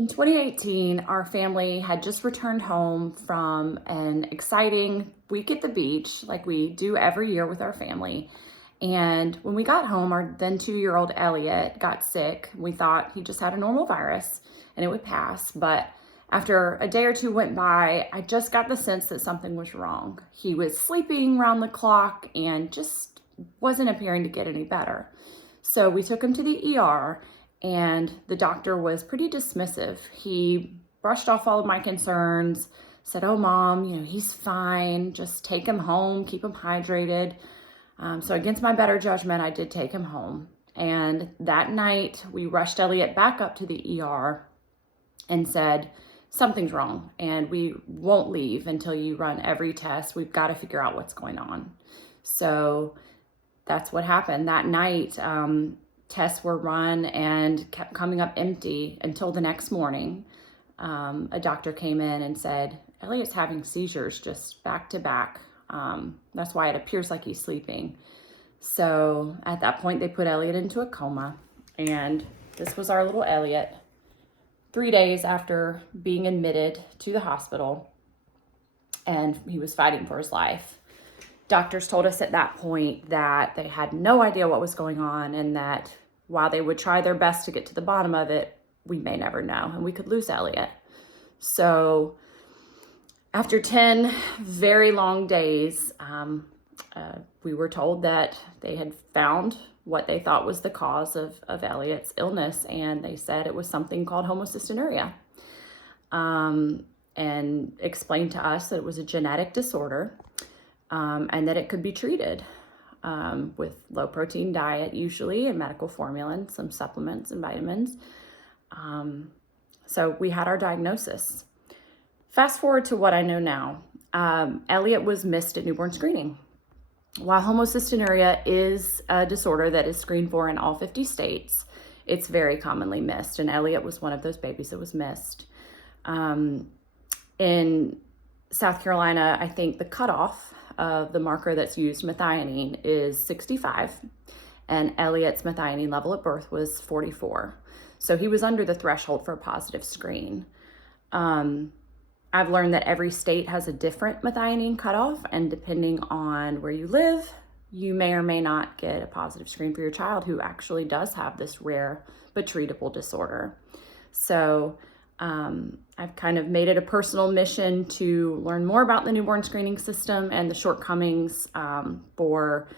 In 2018, our family had just returned home from an exciting week at the beach, like we do every year with our family. And when we got home, our then 2-year-old Elliott got sick. We thought he just had a normal virus and it would pass. But after a day or two went by, I just got the sense that something was wrong. He was sleeping round the clock and just wasn't appearing to get any better. So we took him to the ER, and the doctor was pretty dismissive. He brushed off all of my concerns, said, "Oh, Mom, he's fine. Just take him home, keep him hydrated." So against my better judgment, I did take him home. And that night, we rushed Elliott back up to the ER and said, "Something's wrong, and we won't leave until you run every test. We've got to figure out what's going on." So that's what happened. That night, tests were run and kept coming up empty until the next morning. A doctor came in and said, "Elliott's having seizures just back to back. That's why it appears like he's sleeping." So at that point, they put Elliott into a coma. And this was our little Elliott, 3 days after being admitted to the hospital, and he was fighting for his life. Doctors told us at that point that they had no idea what was going on, and that while they would try their best to get to the bottom of it, we may never know, and we could lose Elliott. So after 10 very long days, we were told that they had found what they thought was the cause of Elliott's illness, and they said it was something called homocystinuria, and explained to us that it was a genetic disorder, and that it could be treated with low protein diet usually, and medical formula and some supplements and vitamins. So we had our diagnosis. Fast forward to what I know now. Elliott was missed at newborn screening. While homocystinuria is a disorder that is screened for in all 50 states, it's very commonly missed, and Elliott was one of those babies that was missed. In South Carolina, I think the cutoff of the marker that's used, methionine, is 65, and Elliott's methionine level at birth was 44. So he was under the threshold for a positive screen. I've learned that every state has a different methionine cutoff, and depending on where you live, you may or may not get a positive screen for your child who actually does have this rare but treatable disorder. So I've kind of made it a personal mission to learn more about the newborn screening system and the shortcomings for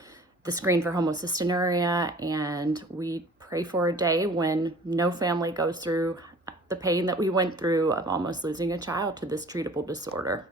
the screen for homocystinuria, and we pray for a day when no family goes through the pain that we went through of almost losing a child to this treatable disorder.